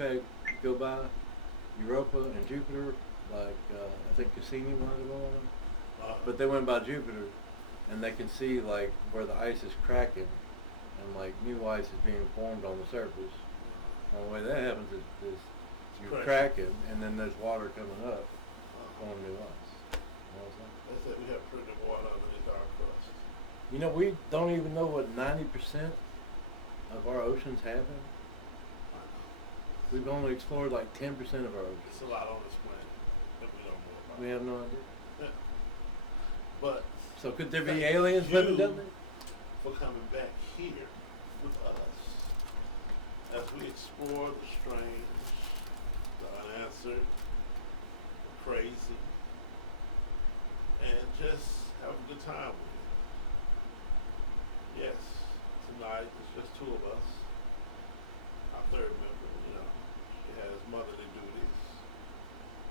JPEG go by, Europa and Jupiter, like I think Cassini might have on, but they went by Jupiter, and they can see like where the ice is cracking, and like new ice is being formed on the surface. And the way that happens is you're cracking, and then there's water coming up, forming new ice. You know what I'm saying? They said we have pretty water underneath our crust. You know, we don't even know what 90% of our oceans have in. We've only explored like 10% of our oceans. It's a lot on this planet that we don't know about. We have no idea. Yeah. But so could there be aliens living down there? For coming back here with us as we explore the strange, the unanswered, the crazy, and just have a good time with it. Yes, tonight it's just two of us. Our third member, she has motherly duties.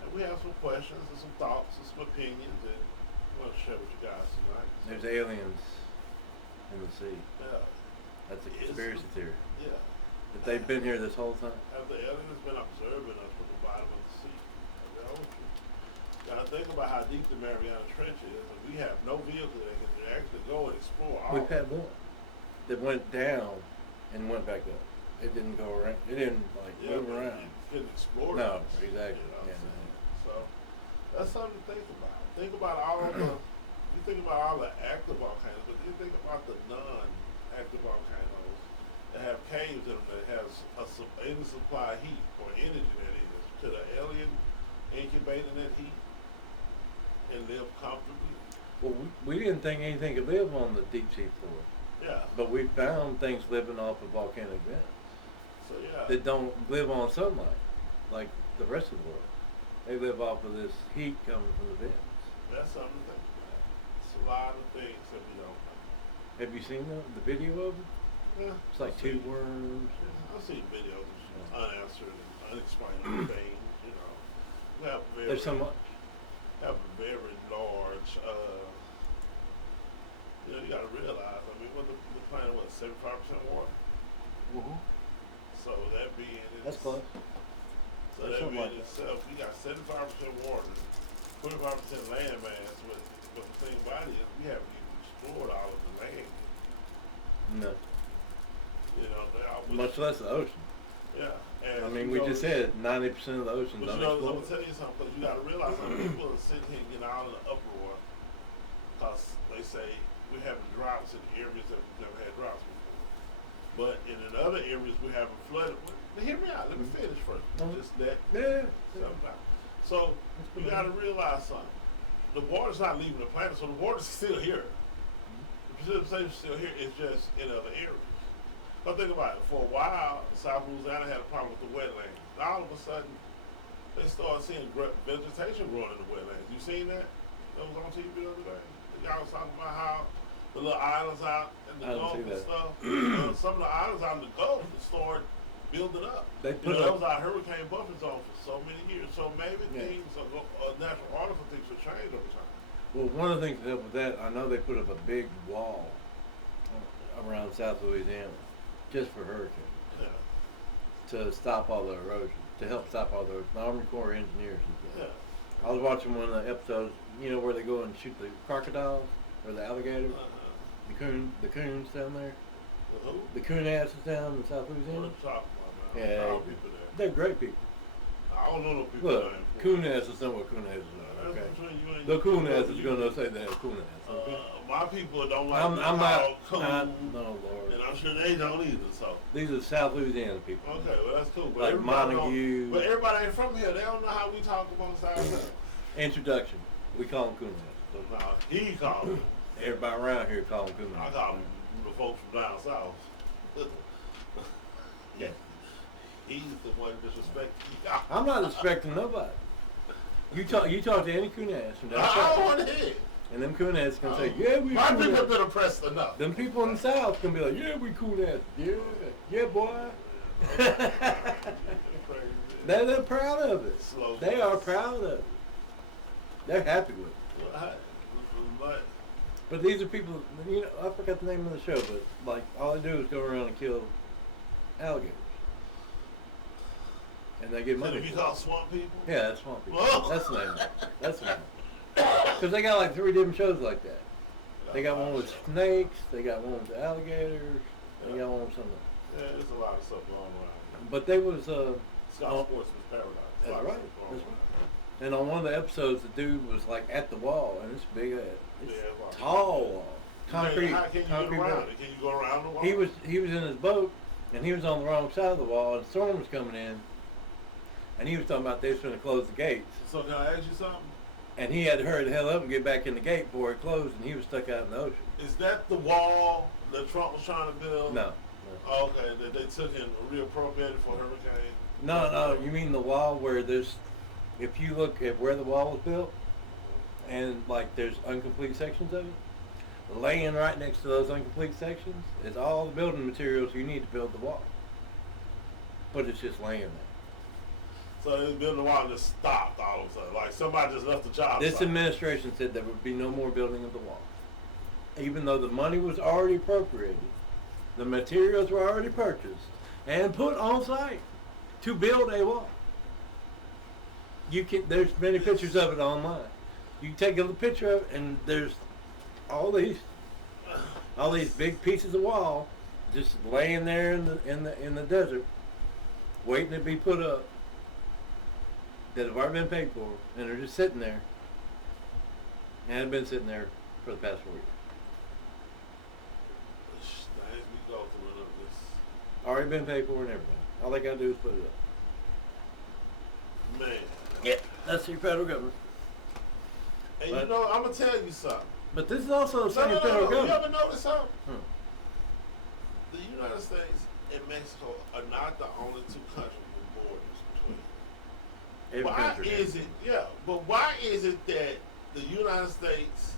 And we have some questions and some thoughts and some opinions that we want to share with you guys tonight. There's aliens in the sea. Yeah. That's a conspiracy theory. Yeah. That they've been here this whole time. Have the aliens been observing us from the bottom of the sea, of the ocean? Gotta think about how deep the Mariana Trench is, and we have no vehicle that can actually go and explore all. We've had one that went down and went back up. It didn't go around. It didn't move around. You couldn't explore. No, exactly. So that's something to think about. Think about all of the. You think about all the active volcanoes, but you think about the non-active volcanoes that have caves in them that has any supply of heat or energy that is. Could an alien incubate in that heat and live comfortably? Well, we didn't think anything could live on the deep sea floor. Yeah. But we found things living off of volcanic vents. So yeah. That don't live on sunlight like the rest of the world. They live off of this heat coming from the vents. That's something to think about. It's a lot of things that we don't know. Have you seen the video of them? Yeah. It's like two worms. I've seen videos of unanswered and unexplainable things, We have There's so much. Have a very large, you got to realize, what the planet was, 75% water? Mm-hmm. So that being That's close. So that being itself, you got 75% water, 25% land mass, but the thing about it is we haven't even explored all of the land. No. Much less the ocean. Yeah. And we just said 90% of the ocean's unexplored. I'm going to tell you something, because you got to realize some people are sitting here getting out of the uproar because they say we're having droughts in areas that we've never had droughts before. But in other areas we haven't flooded. Well, hear me out. Let me finish first. Just that. Yeah. So you got to realize something. The water's not leaving the planet, so the water's still here. The precipitation is still here. It's just in other areas. But think about it. For a while, South Louisiana had a problem with the wetlands. Now all of a sudden, they started seeing vegetation growing in the wetlands. You seen that? That was on TV the other day. Y'all was talking about how the little islands out in the Gulf and stuff. Some of the islands out in the Gulf started building up. That was our hurricane buffer zone for so many years. So maybe things, natural artificial things will change over time. Well, one of the things that helped with that, I know they put up a big wall around South Louisiana just for hurricanes. Yeah. To stop all the erosion, to help stop all the erosion. The Army Corps of Engineers did that. Yeah. I was watching one of the episodes, where they go and shoot the crocodiles or the alligators, the coons down there. The who? The coon asses down in South Louisiana. What are you talking about, man? Yeah, People there. they're great people. I don't know no people. Look, coon asses know what coon asses are. Okay. The coon asses are gonna say they're coon asses. Okay. My people don't like I'm not. coon. No, Lord. And I'm sure they don't either. So these are South Louisiana people. Okay, well that's cool. But like Montague. But everybody ain't from here. They don't know how we talk amongst ourselves. Introduction. We call them coon asses. No, he called them. Everybody around here call them coon asses. I call them the folks from down south. Yeah. He's the one disrespecting you. I'm not disrespecting nobody. You talk to any coon ass from down south. I don't want to hear. And them coon asses can say, yeah, we my coon people ass. have been oppressed enough. Them people in the south can be like, yeah, we coon ass. Yeah, boy. They're proud of it. They are proud of it. They're happy with it. But these are people, I forgot the name of the show, but all they do is go around and kill alligators. and they get Can money. it be for called swamp people? Yeah, that's Swamp People. Oh. That's the name. That's the name. Because they got like 3 different shows like that. They got one with snakes. They got one with alligators. They got one with something. Yeah, there's a lot of stuff going around. But they was Scott Sportsman's Paradise. That's right. That's right. And on one of the episodes, the dude was like at the wall, and it's big. It's tall wall, concrete. How can you concrete get around wall. it? Can you go around the wall? He was in his boat, and he was on the wrong side of the wall, and the storm was coming in, and he was talking about they was going to close the gates, So can I ask you something? and he had to hurry the hell up and get back in the gate before it closed, and he was stuck out in the ocean. Is that the wall that Trump was trying to build? No. Okay, that they took and reappropriated for hurricane. No, you mean the wall where there's, if you look at where the wall was built, and like there's incomplete sections of it, laying right next to those incomplete sections is all the building materials you need to build the wall. But it's just laying there. So they building the wall and just stopped all of a sudden. Like somebody just left the job This site. administration said there would be no more building of the wall. Even though the money was already appropriated, the materials were already purchased and put on site to build a wall. There's many pictures of it online. You can take a picture of it, and there's all these big pieces of wall just laying there in the desert, waiting to be put up, that have already been paid for, and they're just sitting there, and have been sitting there for the past 4 years. Things we go through this. Already been paid for and everything. All they gotta do is put it up. Man. Yeah, that's your federal government. And But- you know, I'm gonna tell you something. But this is also the same No. federal You government. ever notice something? Hmm. The United States and Mexico are not the only two countries with borders between. Every Why country has is it? Yeah, but why is it that the United States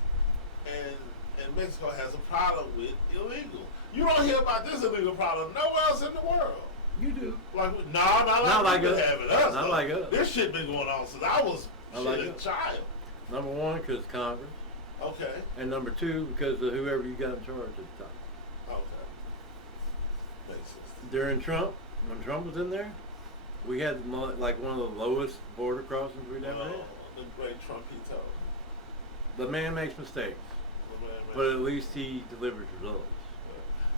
and Mexico has a problem with illegal? You don't hear about this illegal problem nowhere else in the world. You do. Like, not Not like we us. having us. Not though. like us. This shit been going on since I was Not like a us. child. Number one, because Congress, Okay. and number two, because of whoever you got in charge at the time. Okay. Makes sense. During Trump, when Trump was in there, we had like one of the lowest border crossings we'd ever had. The great Trumpito. The man makes mistakes, The man, but at least he delivers results.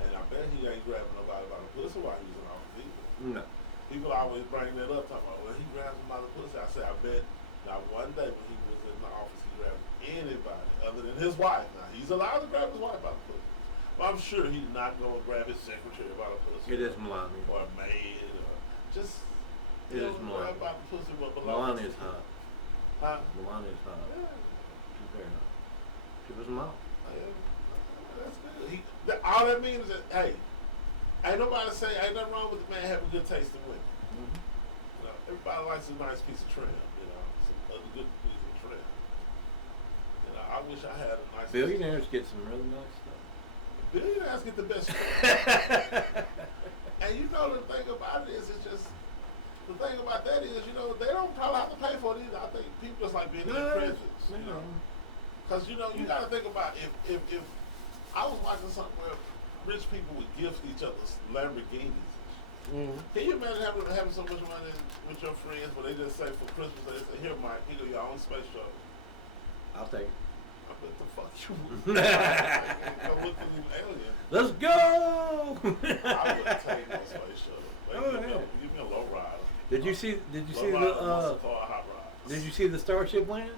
And I bet he ain't grabbing nobody by the pussy while he was in office either. No. People always bring that up, talking about, well, he grabs him by the pussy. I said, I bet not one day when he was in the office, he grabbed anybody other than his wife. Now, he's allowed to grab his wife by the pussy. But I'm sure he's not going to grab his secretary by the pussy. It is Melania. Or a maid, or just, It is grab Melania. by the pussy what belongs Melania's to hot. Huh? Melania's hot. Yeah. She's very hot. She was a mom. That's good. All that means is that, hey, ain't nobody say, ain't nothing wrong with the man having good taste in women. Mm-hmm. You know, everybody likes a nice piece of trim, you know, a good piece of trim. You know, I wish I had a nice Billionaires get some really nice stuff. Billionaires get the best trim. And you know, the thing about it is, it's just, the thing about that is, you know, they don't probably have to pay for it either. I think people just like being in the prisons, you know. Because, you know, you got to think about if I was watching something where rich people would gift each other Lamborghinis. Mm-hmm. Can you imagine having so much money with your friends, but they just say for Christmas, they say, here, Mike, here go your own space shuttle. I'll take it. I bet the fuck you would. Come look at these aliens. Let's go! I wouldn't take no space shuttle. Like, give me a low rider. Did you see Low rider, muscle car, hot rod. did you see the Starship land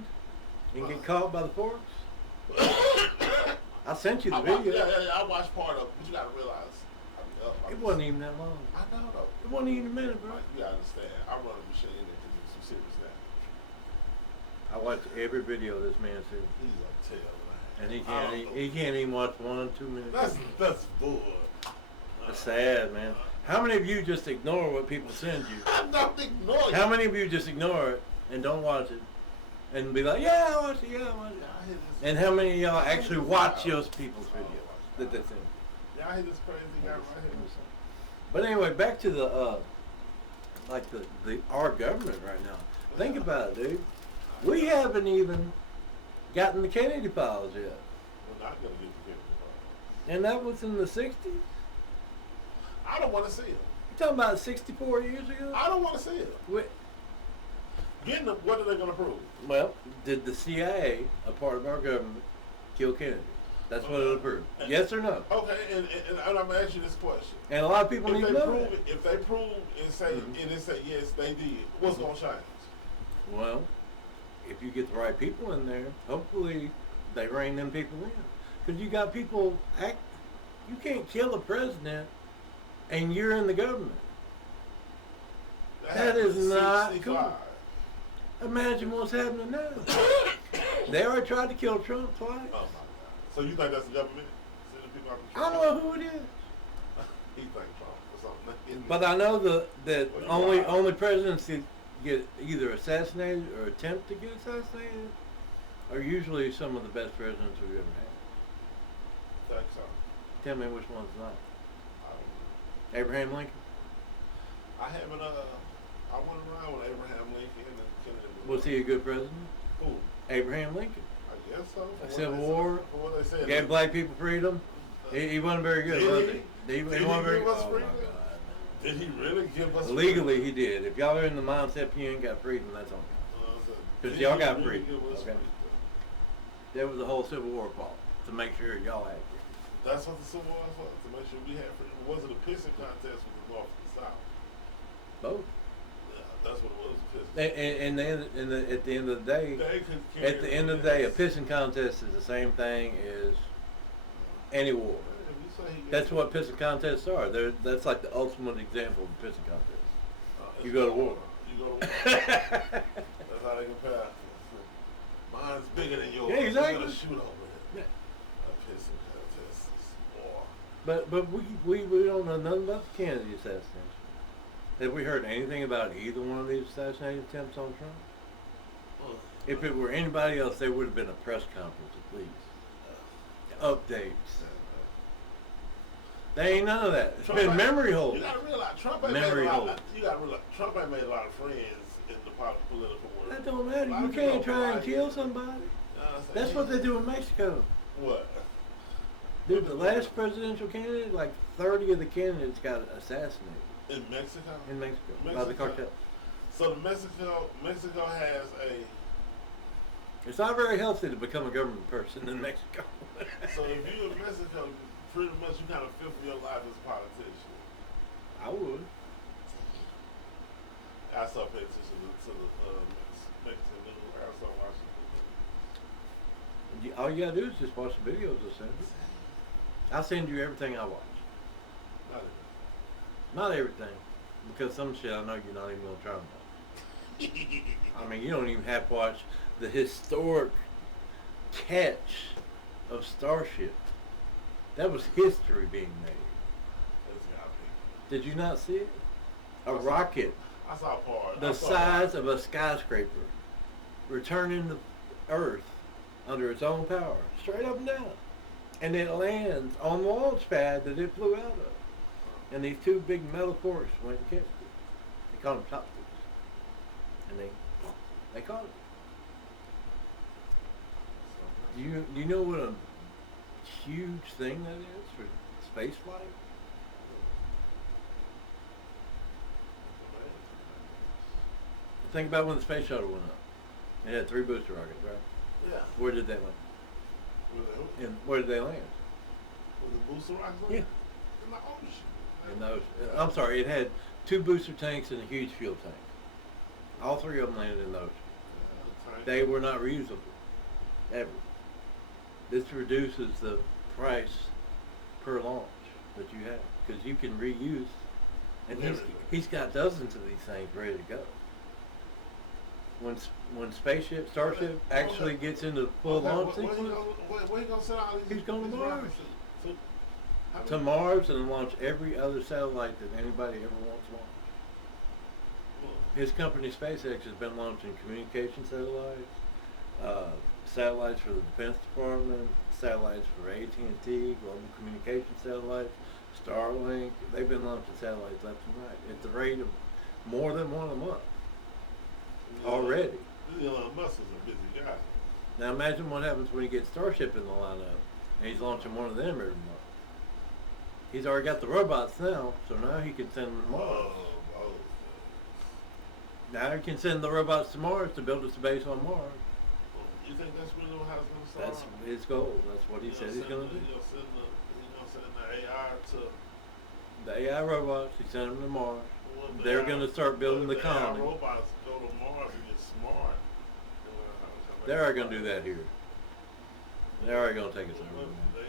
and get caught by the forks? I sent you the video. I watched part of it, but you gotta realize. It wasn't even that long. I know though. It wasn't even a minute, bro. You gotta understand. I run a machine that can do some serious damage. I watched every video this man sent, He's a tail man. and he can't even watch 1 2 minutes. That's bull. That's sad, man. How many of you just ignore what people send you? I don't ignore you. How many of you just ignore it and don't watch it, and be like, yeah, I watched it, yeah, I watched it. And how many of y'all actually watch those people's videos that they send you? Y'all hear this crazy guy right here? But anyway, back to the our government right now. Think about it, dude. We haven't even gotten the Kennedy files yet, We're not gonna get the people. and that was in the '60s. I don't want to see him. talking about 64 years ago? I don't want to see it. Wait, Getting them, what are they going to prove? well, did the CIA, a part of our government, kill Kennedy? That's what it'll prove. Yes or no? Okay, and I'm going to ask you this question. And a lot of people If need they to know prove that. it, if they prove and say and they say yes, they did, what's going to change? Well, if you get the right people in there, hopefully they rein them people in. Because you got people act. You can't kill a president, and you're in the government. That is not 65. cool. Imagine what's happening now. They already tried to kill Trump twice. Oh my God! So you think that's the government sending people out to I don't know who it is, He think Trump or something. but I know that Well, you lied. only presidents that get either assassinated or attempt to get assassinated are usually some of the best presidents we've ever had. think so. Tell me which one's not. I don't know. Abraham Lincoln. I haven't. I went around with Abraham Lincoln and Kennedy. Was he a good president? Who? Abraham Lincoln. I guess so. For what Civil they War. said- For what they said. Gave black people freedom. He wasn't very good, Did was he? he? Did he wasn't very give us oh freedom? my God. Did he really give us Legally, he did. If y'all are in the mindset you ain't got freedom, that's on you. Because y'all got freedom, okay? That was the whole Civil War fault, to make sure y'all had freedom. That's what the Civil War was, to make sure we had freedom. It wasn't a pissing contest with the North and the South. Both. Yeah, that's what it was, a pissing. And then at the end of the day, They could carry at the end of the day, a pissing contest is the same thing as any war. If you say he gets- That's what pissing contests are. That's like the ultimate example of a pissing contest. it's You go to not war. You go to war. That's how they compare. Mine's bigger than yours. Yeah, exactly. We're gonna shoot over Yeah. it. A pissing contest is war. But we don't know nothing about the Kennedy assassination. Have we heard anything about either one of these assassination attempts on Trump? Ugh. If it were anybody else, there would have been a press conference at least. Updates. There ain't none of that. It's Trump been ain't- memory You holding. gotta realize Trump ain't Memory made a lot. hold. You gotta realize Trump ain't made a lot of friends in the political world. That don't matter. A lot You of people can't try don't and like kill it. somebody. You know what I'm That's saying? what they do in Mexico. What? Dude, the last presidential candidate, like 30 of the candidates got assassinated In Mexico? in Mexico by the Mexico. cartel. So the Mexico has a. It's not very healthy to become a government person in Mexico. So if you in Mexico, pretty much you kind of feel for your life as a politician. I would. I saw pay attention to the Mexican news. I saw watching. All you gotta do is just watch the videos I send you. I send you everything I watch. Not Not everything, because some shit I know you're not even gonna try to watch. I mean, you don't even have to watch the historic catch of Starship. That was history being made. It's got me. Did you not see it? A I saw- rocket I saw part. the size of a skyscraper returning to Earth under its own power, straight up and down. And it lands on the launch pad that it flew out of. And these two big metal corks went and catched it. They called them chopsticks. And they caught it. You know what a huge thing that is for space flight? Think about when the space shuttle went up. It had 3 booster rockets, right? Yeah. Where did they land? And where did they land? Was it booster rockets? Yeah. In the ocean. In those. I'm sorry, it had 2 booster tanks and a huge fuel tank. All 3 of them landed in the ocean. They were not reusable, ever. This reduces the price per launch that you have, because you can reuse. And he's got dozens of these things ready to go. When Starship actually gets into full launch sequence, Where you gonna send all these? He's going to these Mars. rockets how to many- Mars and launch every other satellite that anybody ever wants launched. His company SpaceX has been launching communication satellites, satellites for the Defense Department, satellites for AT&T, global communication satellites, Starlink. They've been launching satellites left and right at the rate of more than one a month already. Elon Musk is a busy guy. Now imagine what happens when he gets Starship in the lineup and he's launching one of them every month. He's already got the robots now, so now he can send them to Mars. Oh, Now he can send the robots to Mars to build us a base on Mars. you think that's really how it's gonna start? That's his goal. That's what he said he's going to do. You're gonna send the AI to. The AI robots, he sent them to Mars. Well, They're going to start building the AI colony. robots go to Mars and get smart. They are going to do that here. They're already going to take us over. They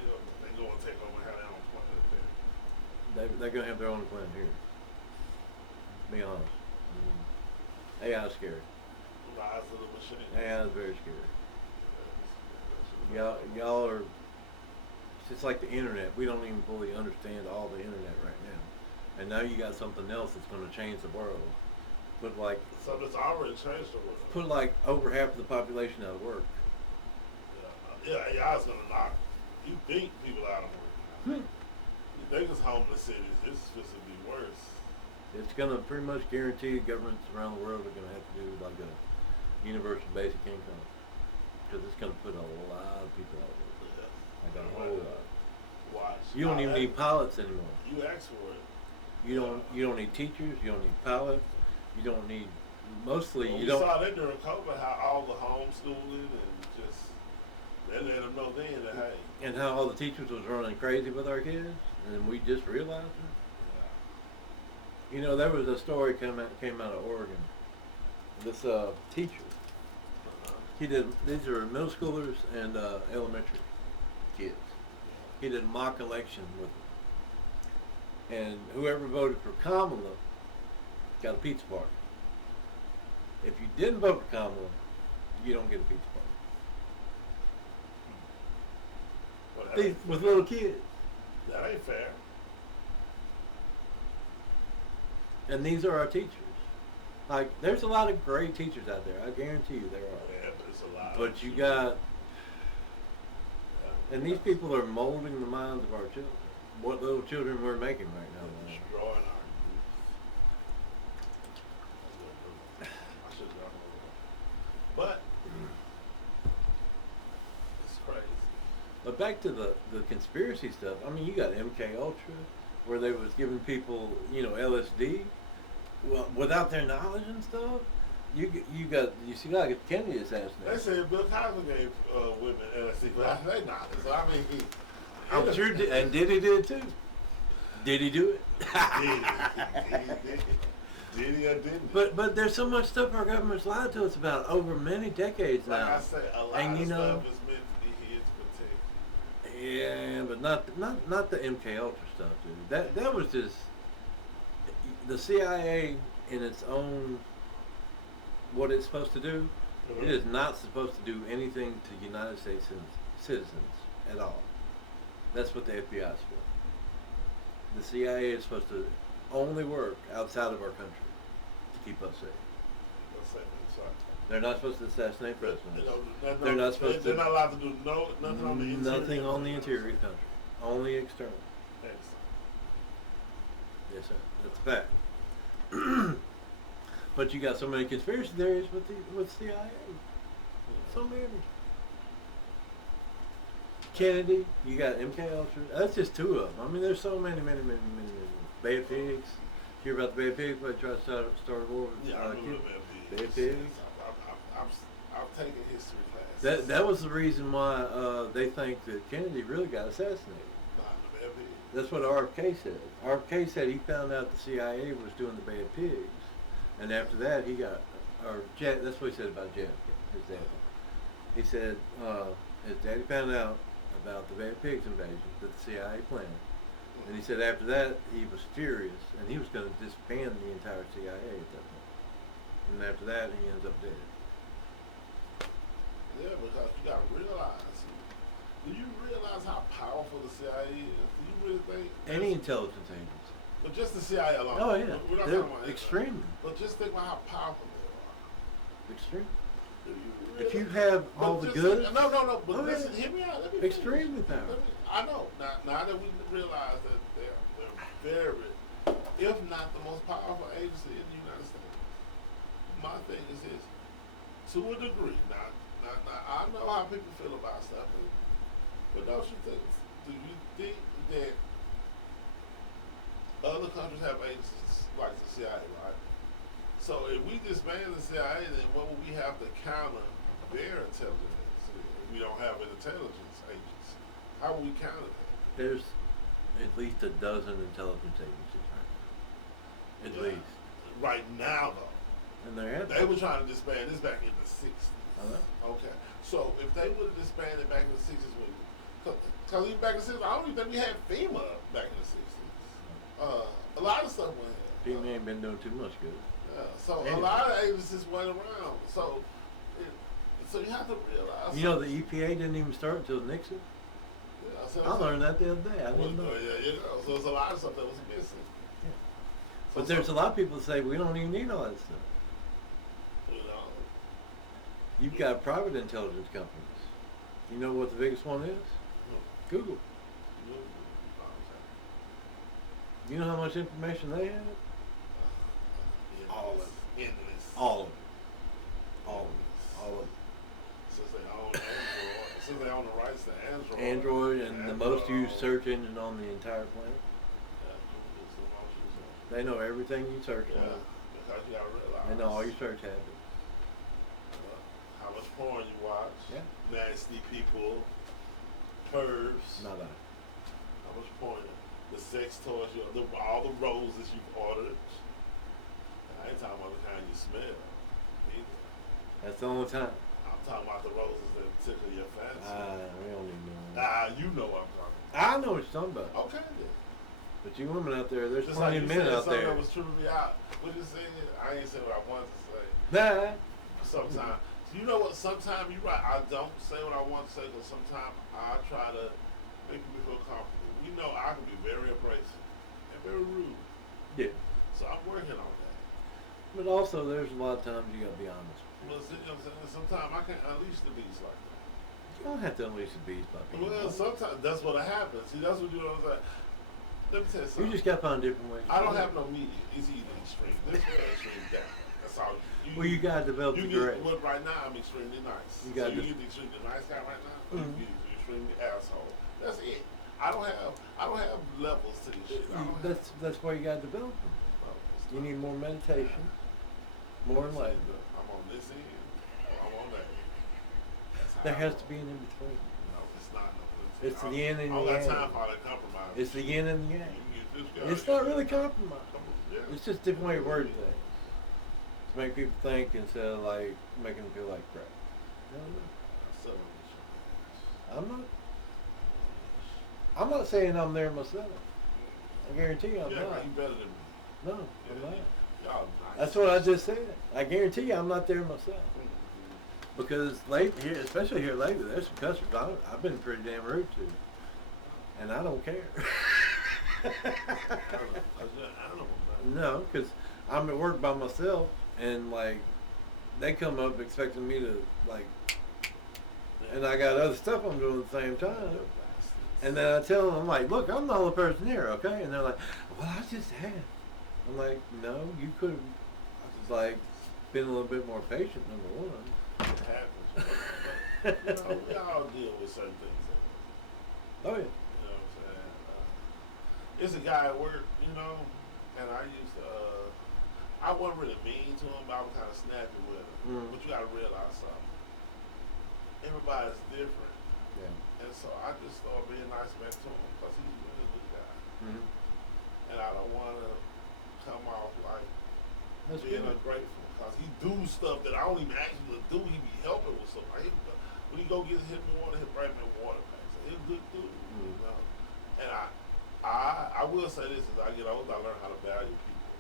go and take over and have their own planet there. They're going to have their own planet here. Be honest. AI is scary. Rise of the machine. AI is very scary. Y'all are. It's just like the internet. We don't even fully understand all the internet right now. And now you got something else that's going to change the world. Put like. So it's already changed the world. Put like over half of the population out of work. Yeah, AI's gonna knock. You think people out of work. You think it's homeless cities. It's supposed to be worse. It's going to pretty much guarantee governments around the world are going to have to do like a universal basic income. Because it's going to put a lot of people out of work. Yeah. Like a whole lot. Watch. You don't even need pilots anymore. You asked for it. You don't need teachers. You don't need pilots. You don't need mostly. Well, You we don't. saw that during COVID, how all the homeschooling and just they let them know then that hey. And how all the teachers was running crazy with our kids, and we just realized it. You know, there was a story came out of Oregon. This teacher, he did. These are middle schoolers and elementary kids. He did a mock election with them, and whoever voted for Kamala got a pizza party. If you didn't vote for Kamala, you don't get a pizza Well, party. With little kids. that ain't fair. And these are our teachers. Like, there's a lot of great teachers out there. I guarantee you there are. Yeah, but it's a lot. But you got, and these people are molding the minds of our children. What little children we're making right now. Man. Destroying our youth. I should have done it. But it's crazy. But back to the conspiracy stuff. I mean, you got MK Ultra, where they was giving people, LSD, well, without their knowledge and stuff. You see like a Kennedy assassination. They said Bill Cosby gave women LSD without their knowledge. So I mean, I'm sure, and Diddy did too. Did he do it? Did he or didn't? But there's so much stuff our government's lied to us about over many decades now. Like I said, a lot And of you know, stuff is meant to be here to protect. yeah, but not the MK Ultra stuff, dude. That was just the CIA in its own what it's supposed to do. It is not supposed to do anything to United States citizens at all. That's what the FBI is for. The CIA is supposed to only work outside of our country to keep us safe. Let's say that, sorry. They're not supposed to assassinate presidents. They're not supposed They're to- not allowed to do nothing on the interior. Nothing on the interior of the country. Only external. Thanks. Yes, sir. That's a fact. But you got so many conspiracy theories with CIA. So many. Kennedy, you got MK Ultra. That's just two of them. I mean, there's so many. Bay of Pigs. Hear about the Bay of Pigs? Where they tried to start a war with Yeah, I remember Bay of Pigs. I've taken history classes. That was the reason why they think that Kennedy really got assassinated. Nah, the Bay of Pigs. That's what RFK said. RFK said he found out the CIA was doing the Bay of Pigs, and after that he got, that's what he said about JFK, his dad. He said his daddy found out about the Bay of Pigs invasion that the CIA planned, and he said after that he was furious and he was going to disband the entire CIA at that point. And after that he ends up dead. Yeah, because you gotta realize. Do you realize how powerful the CIA is? Do you really think? Any intelligence agency. But just the CIA alone. Oh yeah, We're not they're talking about extremely, But just think about how powerful they are. extreme. Do you If you realize- have But all the just- goods, No. But Oh, yeah. listen, hear me out. Let me finish. extremely powerful. I know. Now that we realize that they're very, if not the most powerful agency in the United States. My thing is this: to a degree. Now, I know how people feel about stuff, but don't you think? Do you think that other countries have agencies like the CIA, right? So if we disband the CIA, then what would we have to counter their intelligence if we don't have an intelligence agency? How would we counter that? There's at least a dozen intelligence agencies right now. At Yeah. least. Right now, though. And they're They were trying to disband this back in the 60s. I know. Okay. So if they would have disbanded back in the 60s, because even back in the 60s, I don't even think we had FEMA back in the 60s. A lot of stuff went here. FEMA ain't been doing too much good. Yeah. So a Anyway. lot of agencies went around. So, so you have to realize. You know, the EPA didn't even start until Nixon. Yeah, so I learned that the other day. I didn't know. Yeah, you know. So there's a lot of stuff that was missing. Yeah. So But there's a lot of people that say we don't even need all that stuff. You know. You've got private intelligence companies. You know what the biggest one is? Google. You know how much information they have? All of it. Endless. All of it. All of it. All of it. Since they own Android, since they own the rights to Android. Android and the most used search engine on the entire planet. Yeah, Google's the most used. They know everything you search Yeah, on. because you gotta realize. They know all your search habits. How much porn you watch. Yeah. Nasty people. Pervs. Not I. How much porn. The sex toys, all the roses you've ordered. I ain't talking about the kind you smell either. That's the only time. I'm talking about the roses that tickle your fancy. We don't even know. You know what I'm talking about. I know what you're talking about. Okay then. But you women out there, there's Just plenty like of you men said, out something there. that was truly out. What you saying? I ain't saying what I wanted to say. Nah. Sometimes, you know what? Sometimes you're right. I don't say what I want to say, but sometimes I try to make people feel comfortable. You know, I can be very abrasive and very rude. Yeah. So I'm working on that. But also, there's a lot of times you gotta be honest. But you know what I'm saying? Sometimes I can't unleash the beast like that. You don't have to unleash the beast by being Well, honest. sometimes that's what happens. See, that's what you know. Like, let me tell you You something. just gotta find different ways. I don't have no media. It's either extreme this way or extreme that way. That's all. Well, you gotta develop the gray. Well, right now I'm extremely nice. You So gotta you get the extremely nice guy right now. Mhm. You get the extremely asshole. That's it. I don't have levels to this shit. I don't have, That's why you gotta develop them. it's You not- need more meditation, more it's enlightenment. either I'm on this end or I'm on that. That's how There I has roll. to be an in between. No, it's not. No, It's the yin and I don't the got yang. time for all that compromise. It's the yin and the You yang. can get this guy, It's you not can really get that. compromise. Yeah. It's just a different way of wording things. To make people think instead of like making them feel like crap. No, So, I'm not. I'm not saying I'm there myself. I guarantee you I'm yeah, not. you better than me. No, I'm not. Y'all nice. That's what I just said. I guarantee you I'm not there myself. Because lately, here, especially here lately, there's some customers I've been pretty damn rude to, and I don't care. I don't know, man. No, because I'm at work by myself, and like they come up expecting me to like, and I got other stuff I'm doing at the same time. And then I tell them, I'm like, look, I'm the only person here, okay? And they're like, well, I just had. I'm like, no, you could have like been a little bit more patient, number one. It happens. You know, we all deal with certain things. Oh yeah. You know what I'm saying? It's a guy at work, you know, and I used to, I wasn't really mean to him, but I was kind of snappy with him. Mm. But you got to realize something. Everybody's different. Yeah. And so I just started being nice back to him because he's a really good guy. Mm-hmm. And I don't want to come off like That's being good. ungrateful because he do stuff that I don't even ask him to do. He be helping with something. When he go get hit me water, he'll bring me a water pack. So he's a good dude. You know? And I will say this: as I get older, I learn how to value people.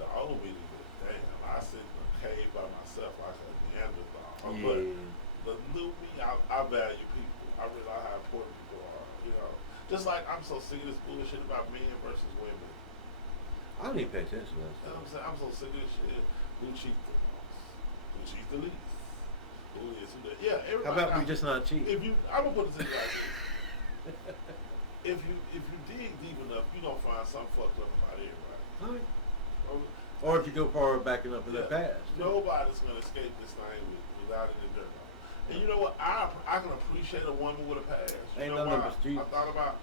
The old me, damn, I sit in a cave by myself like a Neanderthal. But the new me, I value people. I realize how important people are. You know, just like I'm so sick of this bullshit about men versus women. I don't even pay attention to that You know stuff. what I'm saying? I'm so sick of this shit. Who cheats the most? Who cheats the least? Who is who that? Yeah, everybody. How about we just not cheat? If you, I'm gonna put it to you like this. If you dig deep enough, you gonna find something fucked up about everybody. Oh, yeah. Or, Or if you go far back enough in the past. Nobody's gonna escape this thing without any dirt on it. And you know what? I can appreciate a woman with a past. You Ain't know none of why? us cheats. I thought about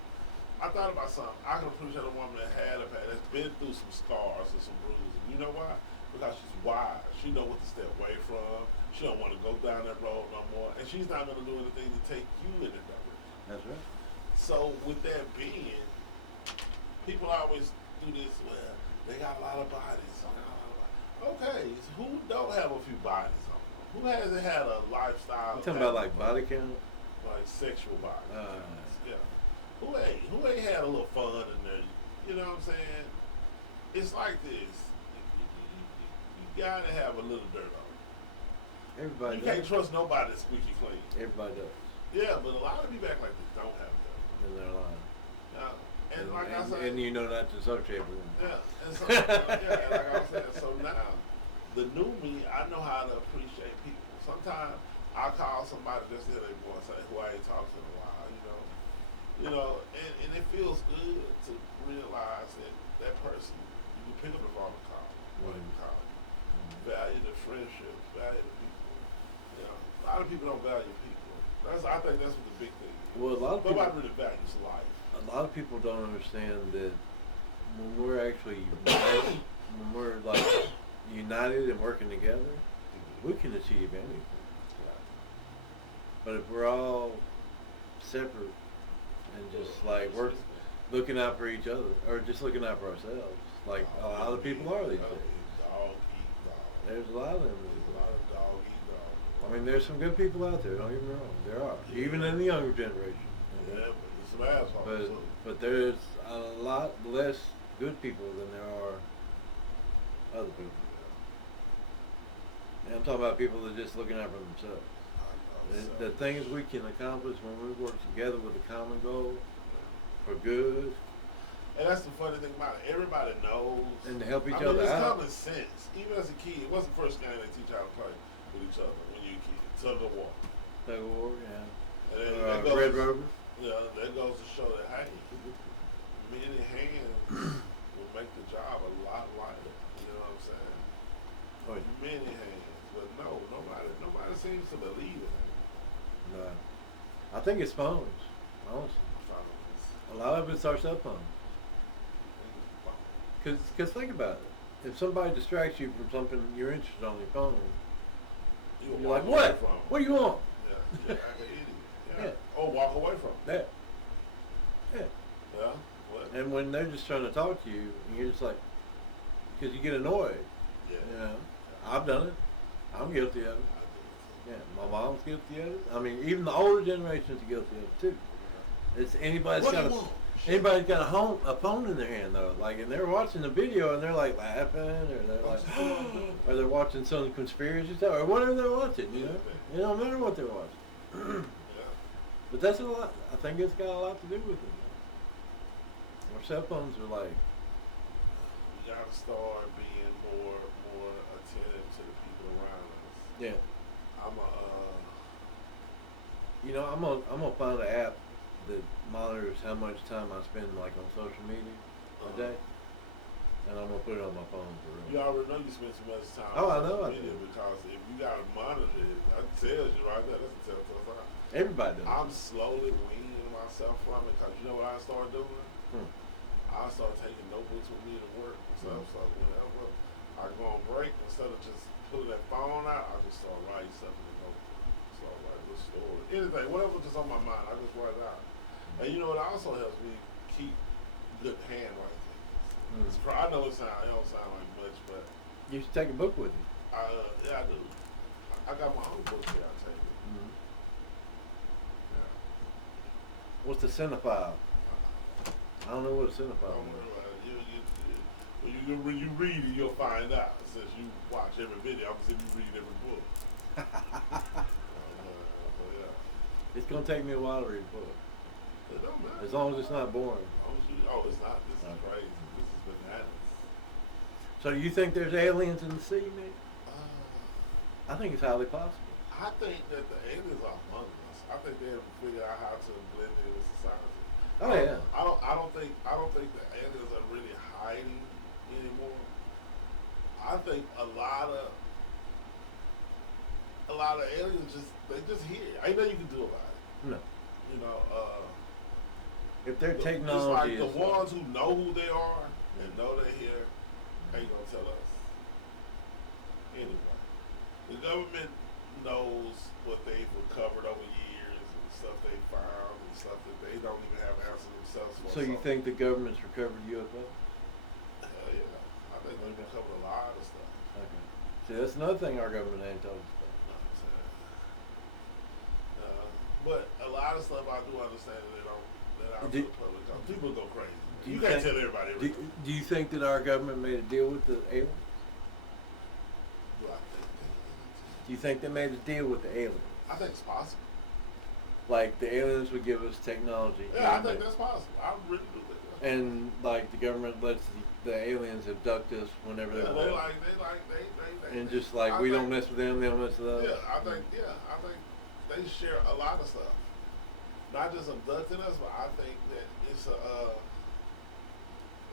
I thought about something. I can appreciate a woman that's been through some scars and some bruises. You know why? Because she's wise. She know what to stay away from. She don't want to go down that road no more, and she's not going to do anything to take you in that direction. That's right. So with that being, people always do this. Well, they got a lot of bodies. Okay, so who don't have a few bodies on them? Who hasn't had a lifestyle? You talking about like body count? Like sexual bodies. Yeah. Who ain't had a little fun in there? You know what I'm saying? It's like this. You gotta have a little dirt on it. Everybody You does. can't trust nobody that's squeaky clean. Everybody does. Yeah, but a lot of people act like they don't have dirt. In their line. And like I said, and you know not to associate with them. yeah, and so and like I was saying, so now the new me, I know how to appreciate people. Sometimes I call somebody just the other day and say, "Who I ain't talked to in a while," and it feels good to realize that that person you can pick up the phone and call, whatever you call, value the friendships, value the people. A lot of people don't value people. I think that's what the big thing is. Well, a lot of people. Nobody really values life. A lot of people don't understand that when we're actually united, when we're like united and working together, we can achieve anything. But if we're all separate and just like we're looking out for each other or just looking out for ourselves, like a lot of people are these days. Dog eat dog. There's a lot of them. There's a lot of dog eat dog. I mean, there's some good people out there. Don't get me wrong. There are, even in the younger generation. Yeah, but there's some assholes too. But there's a lot less good people than there are other people. And I'm talking about people that are just looking out for themselves. The things we can accomplish when we work together with a common goal for good. And that's the funny thing about it. Everybody knows. And to help each I other mean, it's out. common sense. Even as a kid, what's the first game they teach you how to play with each other when you're a kid? Tug of war. Tug of war, yeah. And that goes, Red Rover. Yeah, that goes to show that, hey, many hands will make the job a lot lighter. You know what I'm saying? Oh, yeah. Many hands. But no, nobody seems to believe in it. No. I think it's phones, honestly. A lot of it's our cell phones. Because think about it. If somebody distracts you from something you're interested on your phone, you're like, what? What do you want? Yeah, like an idiot. Yeah. Yeah. Or walk away from it. Yeah. Yeah. What? And when they're just trying to talk to you, and you're just like, because you get annoyed. Yeah. You know, I've done it. I'm guilty of it. I do. Yeah, my mom's guilty of it. I mean, even the older generations are guilty of it too. It's anybody's What do got you a want? anybody's got a phone in their hand though, like, and they're watching the video and they're like laughing, or they're like, or they're watching some conspiracy stuff or whatever they're watching. You know, it don't matter what they're watching. Yeah. But that's a lot. I think it's got a lot to do with it. Our cell phones are like, We gotta start being more attentive to the people around us. yeah. I'm You know, I'm gonna find an app that monitors how much time I spend like on social media a day, and I'm gonna put it on my phone for real. you already know you spend too much time Oh, I on know social I media do. because if you gotta monitor it, that tells you right there. That's a telltale sign. Everybody does. I'm slowly weaning myself from it because you know what I started doing? I started taking notebooks with me to work and stuff. So whenever I go on break, instead of just pulling that phone out, I just start writing stuff in the notebook. Start writing a story, anything, whatever's just on my mind, I just write it out. And you know what also helps me keep good handwriting. I know it don't sound like much, but You should take a book with you. yeah, I do. I got my own book here. I take it. Yeah. What's the cinephile? I don't know what a cinephile Don't is. worry about it. When you read it, you'll find out. Since you watch every video, I'm saying you read every book. So yeah, It's gonna take me a while to read a book, it don't matter. as long as it's not boring. As long as you, it's not. This is Okay. crazy. This is bananas. So you think there's aliens in the sea, man? Uh, I think it's highly possible. I think that the aliens are among us. I think they haven't figured out how to blend in with society. Oh yeah. I don't think the aliens are really hiding anymore. I think a lot of aliens they just here. Ain't nothing you can do about it. No. You know, if their It's technology like the is ones who know who they are and know they're here ain't gonna tell us. Anyway, the government knows what they've recovered over years and stuff they found and stuff that they don't even have answers themselves for. So you think the government's recovered UFO? Hell yeah. I think they've recovered a lot of stuff. Okay. See, that's another thing our government ain't told us about. You know what I'm saying? But a lot of stuff I do understand that they don't let out to the public. People go crazy. You can't tell everybody everything. Do you think that our government made a deal with the aliens? Do I think they Do you think they made a deal with the aliens? I think it's possible. Like the aliens would give us technology. Yeah, I think that's possible. I really do think that. And like the government lets the aliens abduct us whenever they want. They And just like we don't mess with them, they don't mess with us. Yeah, I think they share a lot of stuff. Not just abducting us, but I think that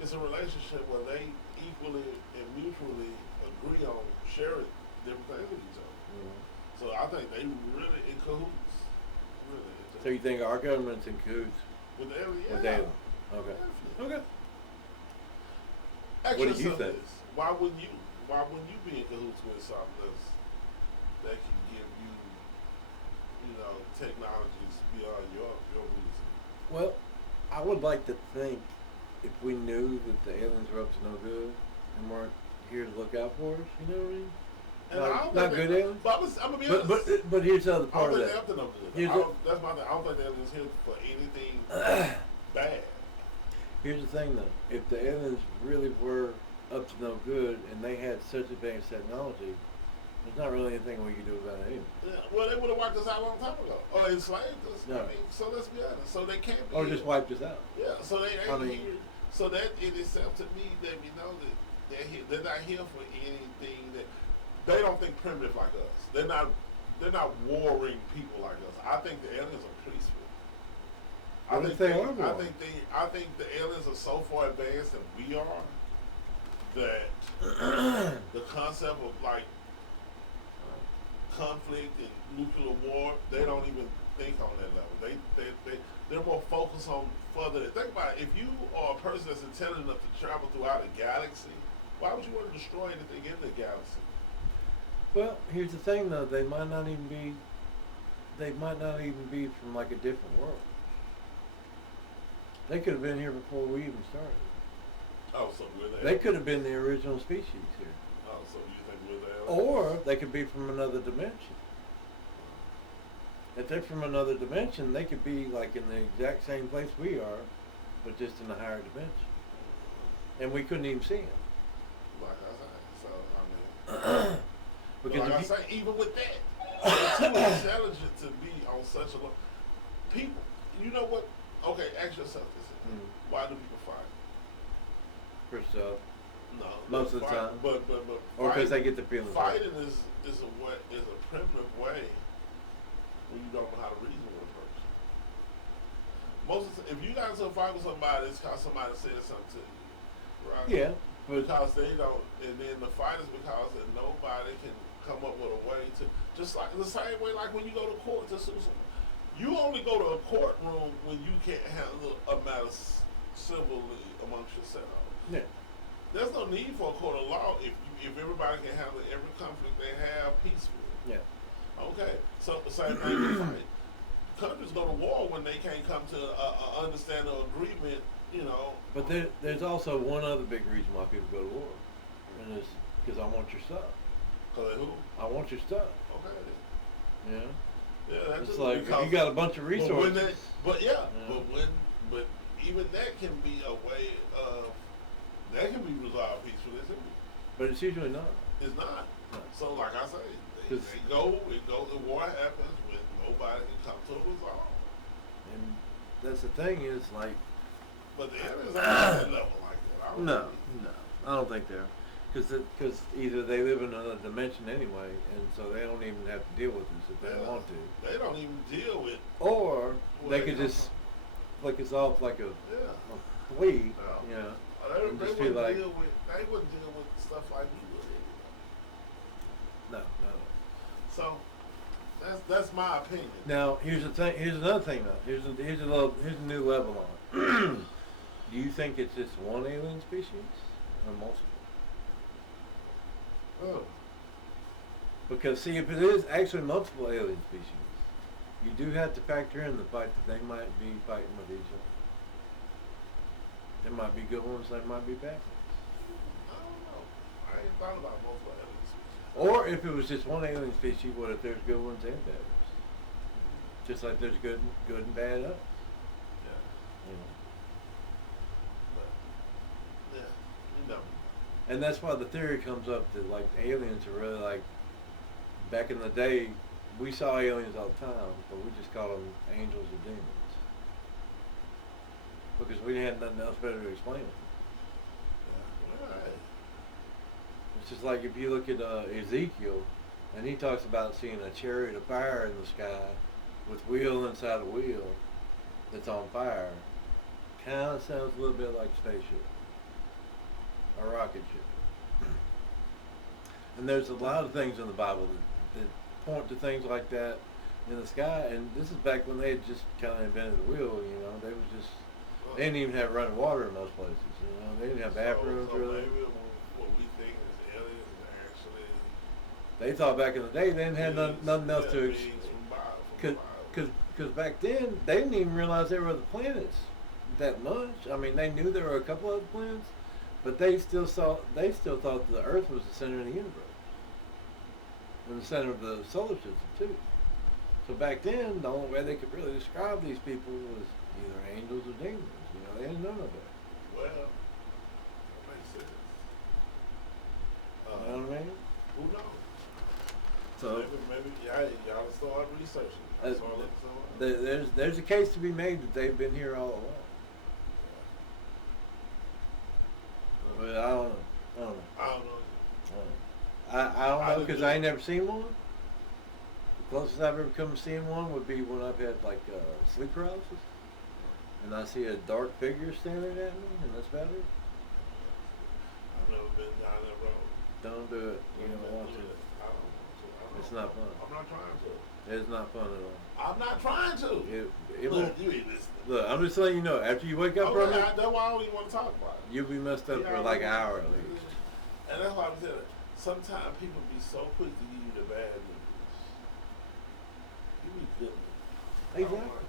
it's a relationship where they equally and mutually agree on sharing different things with each other. Mhm. So I think they really in cahoots. Really. So you think our government's in cahoots with the alien? with Yeah. aliens? Okay. Definitely. Okay. Ask What do you yourself think? this. Why wouldn't you be in cahoots with something that can give you know, technologies beyond your reason? Well, I would like to think if we knew that the aliens were up to no good and weren't here to look out for us, you know what I mean? And Like, I don't not think good they- aliens. But I'm gonna be honest. But here's the other I part don't of think they're that. up to no good. Here's That's my thing. I don't think the aliens here for anything bad. Here's the thing though, if the aliens really were up to no good and they had such advanced technology, there's not really anything we can do about it anyway. Yeah, well, they would have wiped us out a long time ago, or enslaved us. No. I mean, so let's be honest. So they can't be. Or just here. wiped us out. Yeah, so they ain't I mean- here. So that in itself to me, let me know that they're here. They're not here for anything that they don't think primitive like us. They're not warring people like us. I think the aliens are peaceful. What if they are I warring? think the aliens are so far advanced than we are that the concept of like conflict and nuclear war, they don't even think on that level. They're more focused on further. Think about it. If you are a person that's intelligent enough to travel throughout a galaxy, why would you want to destroy anything in the galaxy? Well, here's the thing though, they might not even be from like a different world. They could have been here before we even started. Oh, so we're there. They could have been the original species here. Oh, so you think we're there? Or they could be from another dimension. If they're from another dimension, they could be like in the exact same place we are, but just in a higher dimension. And we couldn't even see them. Like I said, so I mean, Because like I if say, even with that, they're too intelligent to be on such a low. People, you know what? Okay, ask yourself this: why do people fight? for stuff, No, most of the fight, time. but or because they get the feelings. hurt. fighting is a primitive way when you don't know how to reason with a person. Most of the, if you got into a fight with somebody, it's because somebody said something to you, right? Yeah, but Because they don't, and then the fight is because that nobody can come up with a way to, just like the same way like when you go to court to sue someone. You only go to a courtroom when you can't handle a matter civilly amongst yourselves. yeah, There's no need for a court of law if everybody can handle every conflict they have peacefully. yeah. Okay, so the same thing with fight. Countries go to war when they can't come to a understanding or agreement, you know. But there's also one other big reason why people go to war, and it's because I want your stuff. Cause who? I want your stuff. Okay. Yeah. Yeah, that's It's just like if because, you got a bunch of resources. but even that can be a way of that can be resolved peacefully, isn't it? But it's usually not. It's not. No. So like I say, the war happens when nobody can come to a resolve. And that's the thing is like, But the aliens aren't at that level like that. I don't no, think. I don't think they're. Because either they live in another dimension anyway, and so they don't even have to deal with us if they don't want to. They don't even deal with. Or where they could come just flick us off like a Yeah. flea, No. you know. They and just wouldn't feel like, deal with. They wouldn't deal with stuff like we would. no. So That's my opinion. Now, here's the thing. Here's another thing, though. Here's a new level on it. Do you think it's just one alien species or multiple? Oh. Because see, if it is actually multiple alien species, you do have to factor in the fact that they might be fighting with each other. There might be good ones, there might be bad ones. I don't know. I ain't thought about multiple alien species. Or if it was just one alien species, what if there's good ones and bad ones? Just like there's good and bad others. Yeah. You know? But, yeah, you know. And that's why the theory comes up that like aliens are really like, back in the day, we saw aliens all the time, but we just called them angels or demons. Because we had nothing else better to explain it. Yeah. All right. It's just like if you look at Ezekiel, and he talks about seeing a chariot of fire in the sky with wheel inside a wheel that's on fire. Kind of sounds a little bit like a spaceship. A rocket ship. And there's a lot of things in the Bible that point to things like that in the sky. And this is back when they had just kind of invented the wheel, you know. They was just, they didn't even have running water in most places, you know. They didn't have bathrooms so really. Maybe what we think is aliens is actually... They thought back in the day they didn't have nothing else to... Because back then, they didn't even realize there were other planets that much. I mean, they knew there were a couple other planets, but they still thought the Earth was the center of the universe. And the center of the solar system, too. So back then, the only way they could really describe these people was either angels or demons. You know, they didn't know no better. Well, that makes sense. You know what I mean? Who knows? So maybe y'all start researching. there's a case to be made that they've been here all along. But I don't know. I don't know because I ain't never seen one. The closest I've ever come to seeing one would be when I've had like sleep paralysis, and I see a dark figure staring at me, and that's about it. I've never been down that road. Don't do it. You don't want to. It's not fun. I'm not trying to. It's not fun at all. I'm not trying to. It Look, won't. you ain't listening. Look, I'm just letting you know. After you wake up from it, That's why I don't even want to talk about it. you'll be messed up for like an hour at least. And that's why I'm saying sometimes people be so quick to give you the bad news. Give me good news. Exactly.